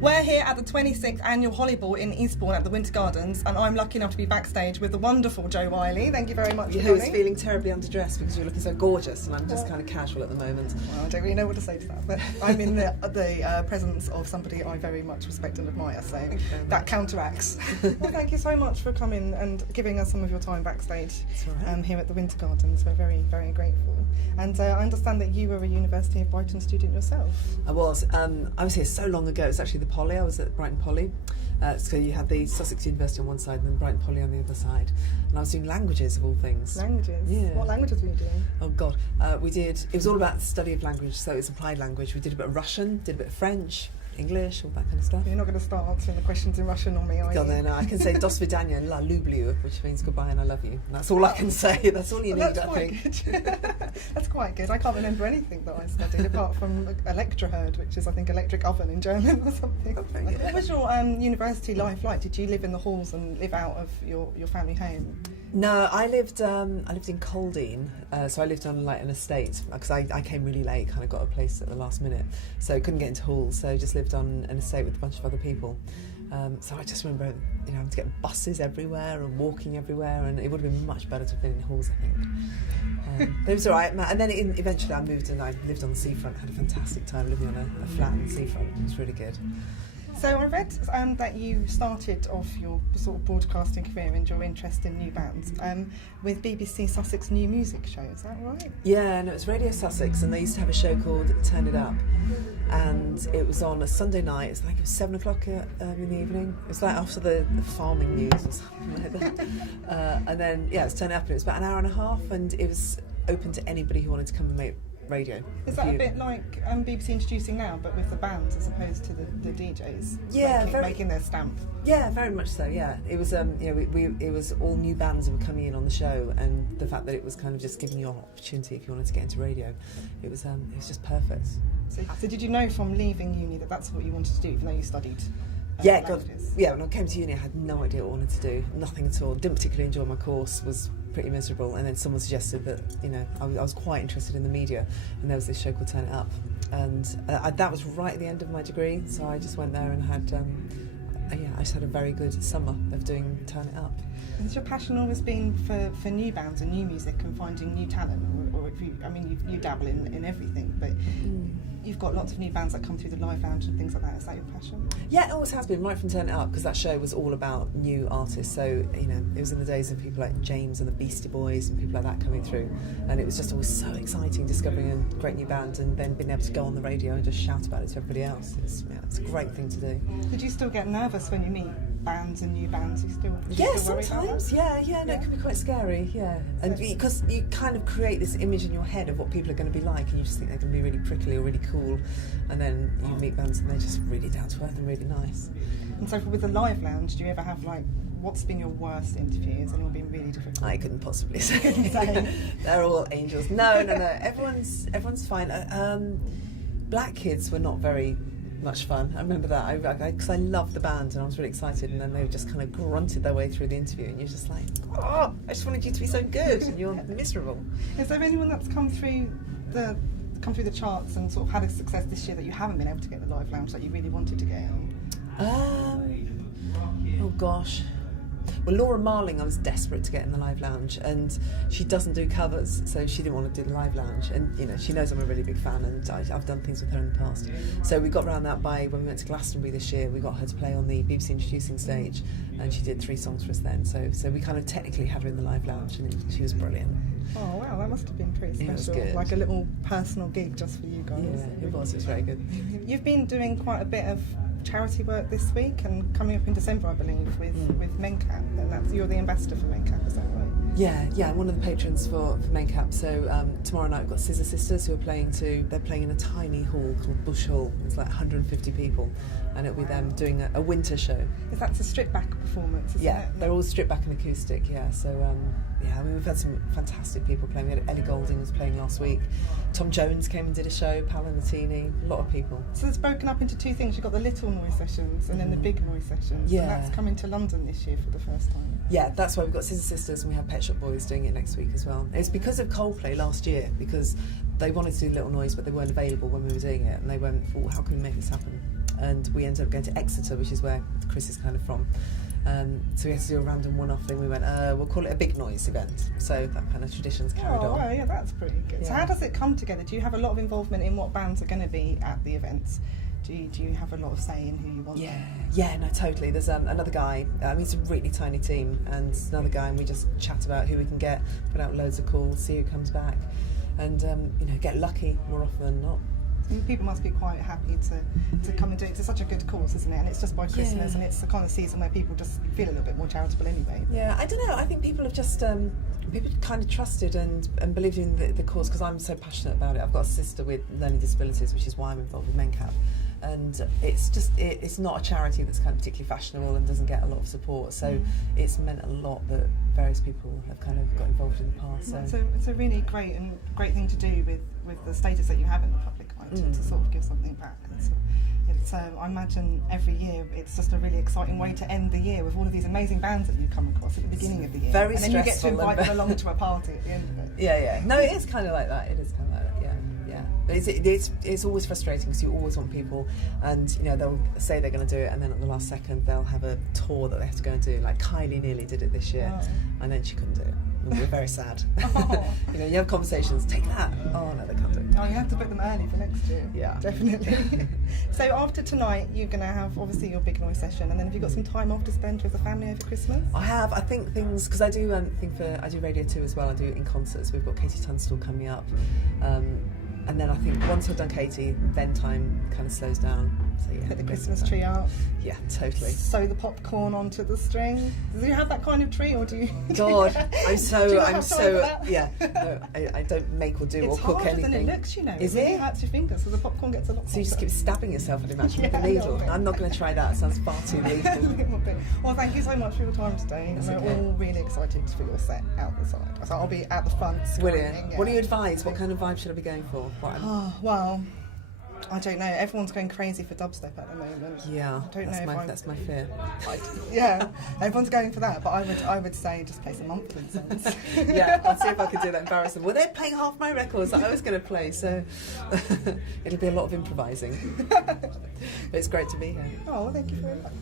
We're here at the 26th Annual Holly Ball in Eastbourne at the Winter Gardens, and I'm lucky enough to be backstage with the wonderful Jo Wiley. Thank you very much for coming. Who's feeling terribly underdressed because you're looking so gorgeous, and I'm just kind of casual at the moment. Well, I don't really know what to say to that, but I'm in the presence of somebody I very much respect and admire, so that counteracts. Well, thank you so much for coming and giving us some of your time backstage here at the Winter Gardens. We're very, very grateful. And I understand that you were a University of Brighton student yourself. I was. I was here so long ago. It's actually the Poly. I was at Brighton Poly. So you had the Sussex University on one side and then Brighton Poly on the other side. And I was doing languages, of all things. Languages? Yeah. What languages were you doing? Oh, God. It was all about the study of language, so it's applied language. We did a bit of Russian, did a bit of French, English, all that kind of stuff. You're not going to start answering the questions in Russian on me, are you? No, I can say do svidaniya and la lublю, which means goodbye and I love you. And that's all I can say. That's all you need, I think. That's quite good. I can't remember anything that I studied apart from Elektroherd, which is, I think, electric oven in German or something. What was your university life like? Did you live in the halls and live out of your family home? No, I lived in Coldine, so I lived on like an estate because I came really late, kind of got a place at the last minute, so couldn't get into halls, so just lived on an estate with a bunch of other people. So I just remember, having to get buses everywhere and walking everywhere, and it would have been much better to have been in halls, I think. But it was all right. And then eventually I moved and I lived on the seafront. Had a fantastic time living on a flat on the seafront. It was really good. So I read that you started off your sort of broadcasting career and your interest in new bands with BBC Sussex New Music Show, is that right? Yeah, and it was Radio Sussex, and they used to have a show called Turn It Up, and it was on a Sunday night. It's like it was 7 o'clock in the evening. It was like after the farming news or something like that. And then, it was Turn It Up, and it was about an hour and a half, and it was open to anybody who wanted to come and make radio. Is that a bit like BBC Introducing Now, but with the bands as opposed to the DJs? Yeah, making their stamp. Yeah, very much so. Yeah, it was. It was all new bands that were coming in on the show, and the fact that it was kind of just giving you an opportunity if you wanted to get into radio, it was just perfect. So did you know from leaving uni that that's what you wanted to do, even though you studied? When I came to uni I had no idea what I wanted to do, nothing at all. Didn't particularly enjoy my course, was pretty miserable, and then someone suggested that I was quite interested in the media, and there was this show called Turn It Up, and that was right at the end of my degree, so I just went there and had I just had a very good summer of doing Turn It Up. Has your passion always been for new bands and new music and finding new talent, or if you dabble in everything, but you've got lots of new bands that come through the live lounge and things like that. Is that your passion? Yeah, it always has been, right from Turn It Up, because that show was all about new artists. So, it was in the days of people like James and the Beastie Boys and people like that coming through. And it was just always so exciting discovering a great new band and then being able to go on the radio and just shout about it to everybody else. It's a great thing to do. Did you still get nervous when you meet bands and new bands? Sometimes. Yeah, it can be quite scary, and because you kind of create this image in your head of what people are going to be like, and you just think they're going to be really prickly or really cool, and then you meet bands and they're just really down to earth and really nice. And so with the live lounge, do you ever have what's been your worst interview? Has anyone been really difficult? I couldn't possibly say. They're all angels. No. Everyone's fine. Black Kids were not very much fun. I remember that because I loved the band and I was really excited, and then they just kind of grunted their way through the interview, and you're just like, I just wanted you to be so good, and you're miserable. Is there anyone that's come through the charts and sort of had a success this year that you haven't been able to get the live lounge that you really wanted to get in? Oh gosh. Well, Laura Marling, I was desperate to get in the live lounge, and she doesn't do covers, so she didn't want to do the live lounge, and she knows I'm a really big fan, and I've done things with her in the past. So we got around that by when we went to Glastonbury this year. We got her to play on the BBC Introducing stage, and she did 3 songs for us then. So we kind of technically had her in the live lounge, and she was brilliant. Oh wow, that must have been pretty special. It was good. Like a little personal gig just for you guys. Yeah, it was very good. You've been doing quite a bit of charity work this week and coming up in December, I believe, with MenCap, and you're the ambassador for MenCap, is that right? Yeah, one of the patrons for MenCap. So tomorrow night we've got Scissor Sisters who are playing in a tiny hall called Bush Hall. It's like 150 people, and it'll be them doing a winter show. Is that a stripped back performance, isn't it? They're all stripped back and acoustic, so we've had some fantastic people playing. We had Ellie Goulding was playing last week. Tom Jones came and did a show, Paolo Nutini, a lot of people. So it's broken up into 2 things. You've got the little noise sessions and then the big noise sessions. Yeah. And that's coming to London this year for the first time. Yeah, that's why we've got Scissor Sisters, and we have Pet Shop Boys doing it next week as well. It's because of Coldplay last year, because they wanted to do Little Noise, but they weren't available when we were doing it, and they went, "Oh, how can we make this happen?" And we ended up going to Exeter, which is where Chris is kind of from. So we had to do a random one-off thing. We went, we'll call it a big noise event. So that kind of tradition's carried on. Well, yeah, that's pretty good. So how does it come together? Do you have a lot of involvement in what bands are going to be at the events? Do you have a lot of say in who you want? Yeah, no, totally. There's another guy. It's a really tiny team, and another guy, and we just chat about who we can get, put out loads of calls, see who comes back, and get lucky more often than not. People must be quite happy to come and do it. It's such a good cause, isn't it? And it's just by Christmas, and it's the kind of season where people just feel a little bit more charitable anyway. Yeah, I don't know. I think people have just people kind of trusted and believed in the cause, because I'm so passionate about it. I've got a sister with learning disabilities, which is why I'm involved with MenCap. And it's not a charity that's kind of particularly fashionable and doesn't get a lot of support. So it's meant a lot that various people have kind of got involved in the past. So it's a really great thing to do with the status that you have in the public eye to sort of give something back. I imagine every year it's just a really exciting way to end the year with all of these amazing bands that you come across at the beginning of the year. Very and then you get to invite stressful. them along to a party at the end of it. Yeah. No, it is kind of like that. It is kind of like that. Yeah. But it's always frustrating, because you always want people, and they'll say they're going to do it, and then at the last second they'll have a tour that they have to go and do. Like Kylie nearly did it this year, and then she couldn't do it. And we're very sad. You have conversations. Take that. Oh no, they can't do it. Oh, you have to book them early for next year. Yeah, definitely. So after tonight, you're going to have obviously your big noise session, and then have you got some time off to spend with the family over Christmas? I have. I think things, because I do I do Radio 2 as well. I do it in concerts. We've got Katie Tunstall coming up. And then I think once I've done Katie, then time kind of slows down. So yeah, put the Christmas tree out. Yeah, totally. Sew the popcorn onto the string. Do you have that kind of tree, or do you? God, I'm so yeah. No, I don't make or do or cook anything. It's harder than it looks, Is it? It hurts your fingers, so the popcorn gets a lot. So you just keep stabbing yourself, I'd imagine, with the needle. I'm not going to try that. It sounds far too lethal. Well, thank you so much for your time today. We're all really excited for your set out the side. So I'll be at the front. Brilliant. What do you advise? What kind of vibe should I be going for? Well, I don't know. Everyone's going crazy for dubstep at the moment. Yeah, I don't know. That's my fear. Yeah, everyone's going for that, but I would say just play some monthly songs. Yeah, I'll see if I can do that. Embarrass them. Well, they're playing half my records that I was going to play, so it'll be a lot of improvising. But it's great to be here. Oh, well, thank you very much.